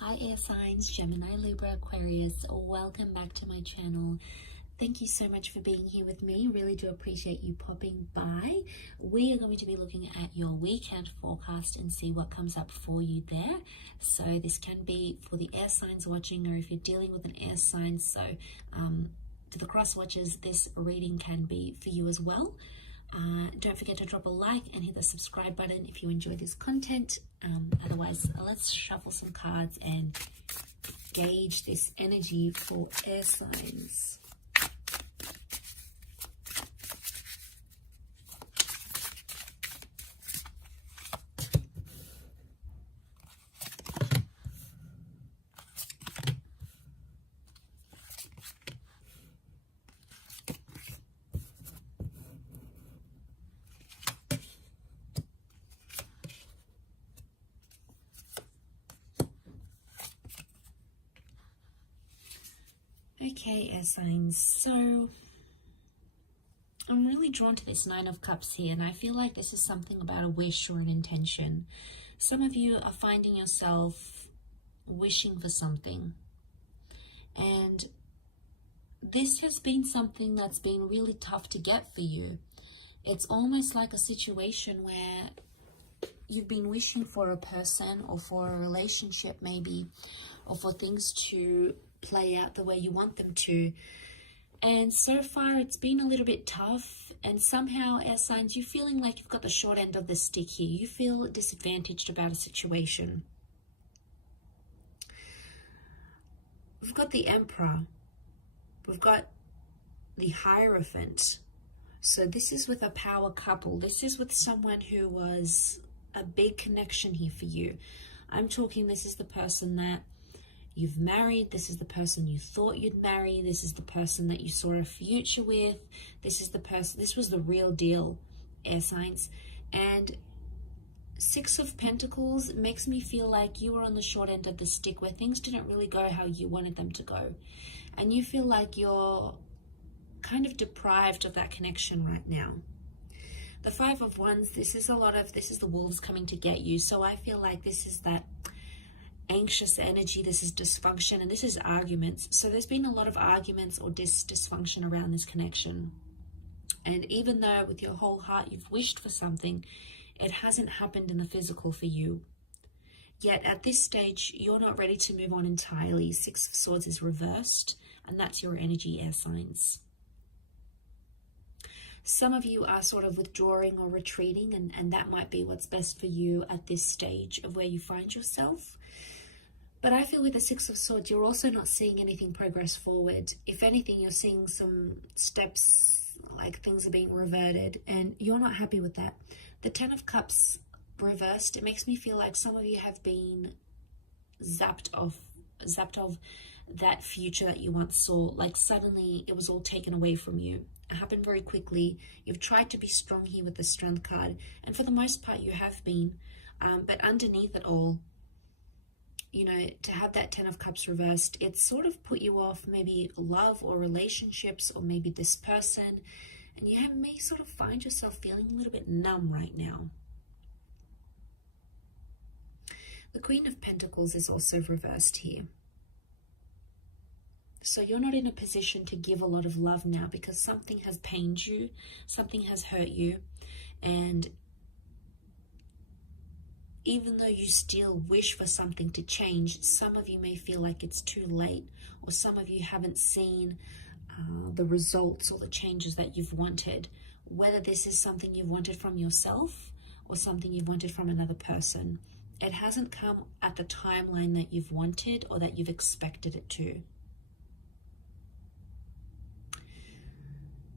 Hi air signs, Gemini, Libra, Aquarius, welcome back to my channel. Thank you so much for being here with me. Really do appreciate you popping by. We are going to be looking at your weekend forecast and see what comes up for you there. So this can be for the air signs watching, or if you're dealing with an air sign. So for the cross watchers, this reading can be for you as well. Don't forget to drop a like and hit the subscribe button if you enjoy this content. Otherwise, let's shuffle some cards and gauge this energy for air signs. Okay, air signs, so I'm really drawn to this Nine of Cups here, and I feel like this is something about a wish or an intention. Some of you are finding yourself wishing for something, and this has been something that's been really tough to get for you. It's almost like a situation where you've been wishing for a person or for a relationship maybe, or for things to play out the way you want them to. And so far it's been a little bit tough, and somehow air signs, you're feeling like you've got the short end of the stick here. You feel disadvantaged about a situation. We've got the Emperor. We've got the Hierophant. So this is with a power couple. This is with someone who was a big connection here for you. I'm talking, this is the person that you've married. This is the person you thought you'd marry. This is the person that you saw a future with. This is the person, this was the real deal, air signs. And Six of Pentacles makes me feel like you were on the short end of the stick, where things didn't really go how you wanted them to go. And you feel like you're kind of deprived of that connection right now. The Five of Wands, this is the wolves coming to get you. So I feel like this is that anxious energy, this is dysfunction, and this is arguments. So there's been a lot of arguments or dysfunction around this connection. And even though with your whole heart you've wished for something, it hasn't happened in the physical for you. Yet at this stage, you're not ready to move on entirely. Six of Swords is reversed, and that's your energy, air signs. Some of you are sort of withdrawing or retreating, and that might be what's best for you at this stage of where you find yourself. But I feel with the Six of Swords, you're also not seeing anything progress forward. If anything, you're seeing some steps, like things are being reverted, and you're not happy with that. The Ten of Cups reversed, it makes me feel like some of you have been zapped of that future that you once saw. Like suddenly it was all taken away from you. It happened very quickly. You've tried to be strong here with the Strength card, and for the most part you have been. But underneath it all, you know, to have that Ten of Cups reversed, it's sort of put you off maybe love or relationships, or maybe this person, and you may sort of find yourself feeling a little bit numb right now. The Queen of Pentacles is also reversed here. So you're not in a position to give a lot of love now, because something has pained you, something has hurt you, and even though you still wish for something to change, some of you may feel like it's too late, or some of you haven't seen the results or the changes that you've wanted, whether this is something you've wanted from yourself or something you've wanted from another person. It hasn't come at the timeline that you've wanted or that you've expected it to.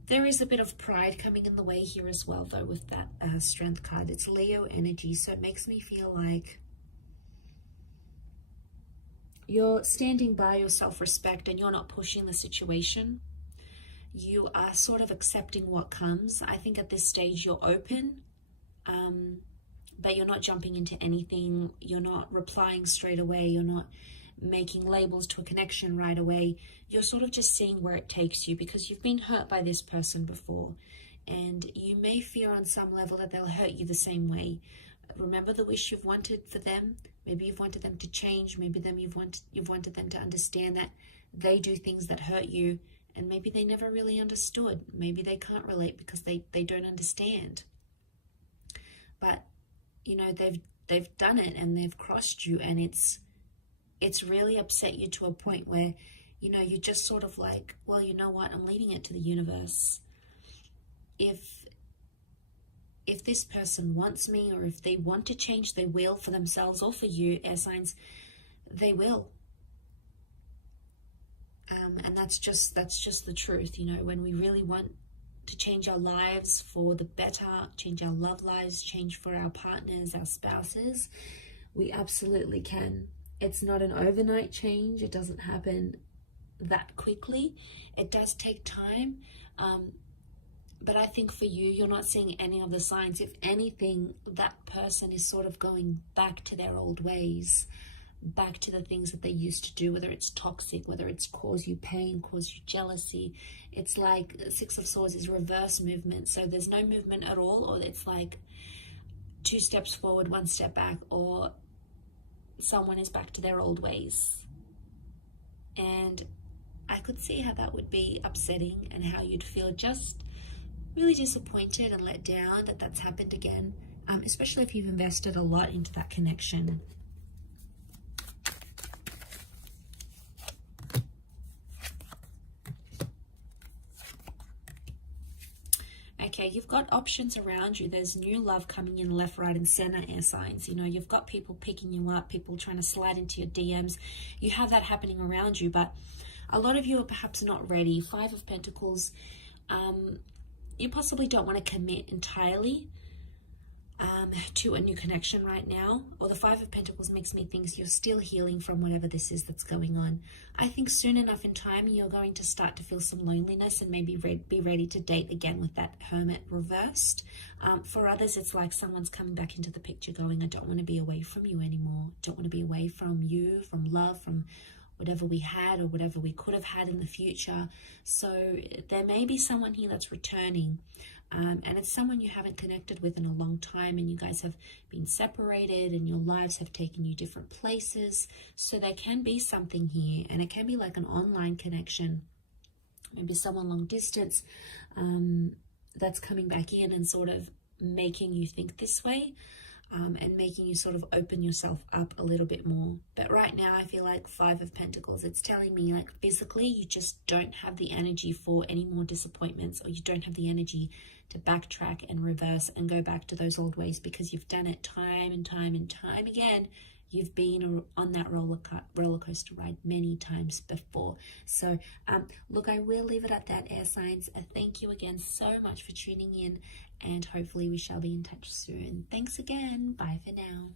There is a bit of pride coming in the way here as well, though, with that Strength card. It's Leo energy, so it makes me feel like you're standing by your self-respect and you're not pushing the situation. You are sort of accepting what comes. I think at this stage you're open, but you're not jumping into anything. You're not replying straight away. You're not making labels to a connection right away. You're sort of just seeing where it takes you, because you've been hurt by this person before, and you may fear on some level that they'll hurt you the same way. Remember the wish you've wanted for them, Maybe you've wanted them to change. Maybe you've wanted them to understand that they do things that hurt you, and maybe they never really understood. Maybe they can't relate because they don't understand. But, you know, they've done it and they've crossed you, and it's really upset you to a point where, you know, you're just sort of like, well, you know what, I'm leaving it to the universe. If this person wants me, or if they want to change, they will, for themselves or for you, air signs, they will. And that's just the truth. You know, when we really want to change our lives for the better, change our love lives, change for our partners, our spouses, we absolutely can. It's not an overnight change. It doesn't happen that quickly. It does take time. But I think for you, you're not seeing any of the signs. If anything, that person is sort of going back to their old ways, back to the things that they used to do, whether it's toxic, whether it's cause you pain, cause you jealousy. It's like Six of Swords is reverse movement. So there's no movement at all, or it's like 2 steps forward, 1 step back, or someone is back to their old ways. And I could see how that would be upsetting, and how you'd feel just really disappointed and let down that that's happened again, especially if you've invested a lot into that connection. Okay, you've got options around you. There's new love coming in left, right, and center, air signs. You know, you've got people picking you up, people trying to slide into your DMs. You have that happening around you, but a lot of you are perhaps not ready. 5 of Pentacles, you possibly don't want to commit entirely to a new connection right now. Or the 5 of Pentacles makes me think you're still healing from whatever this is that's going on. I think soon enough in time, you're going to start to feel some loneliness and maybe be ready to date again with that Hermit reversed. For others, it's like someone's coming back into the picture going, I don't want to be away from you anymore. Don't want to be away from you, from love, from whatever we had or whatever we could have had in the future. So there may be someone here that's returning, and it's someone you haven't connected with in a long time, and you guys have been separated and your lives have taken you different places. So there can be something here, and it can be like an online connection, maybe someone long distance that's coming back in and sort of making you think this way. And making you sort of open yourself up a little bit more. But right now, I feel like 5 of Pentacles, it's telling me like physically, you just don't have the energy for any more disappointments, or you don't have the energy to backtrack and reverse and go back to those old ways, because you've done it time and time and time again. You've been on that roller coaster ride many times before. So, look, I will leave it at that, air signs. Thank you again so much for tuning in, and hopefully we shall be in touch soon. Thanks again. Bye for now.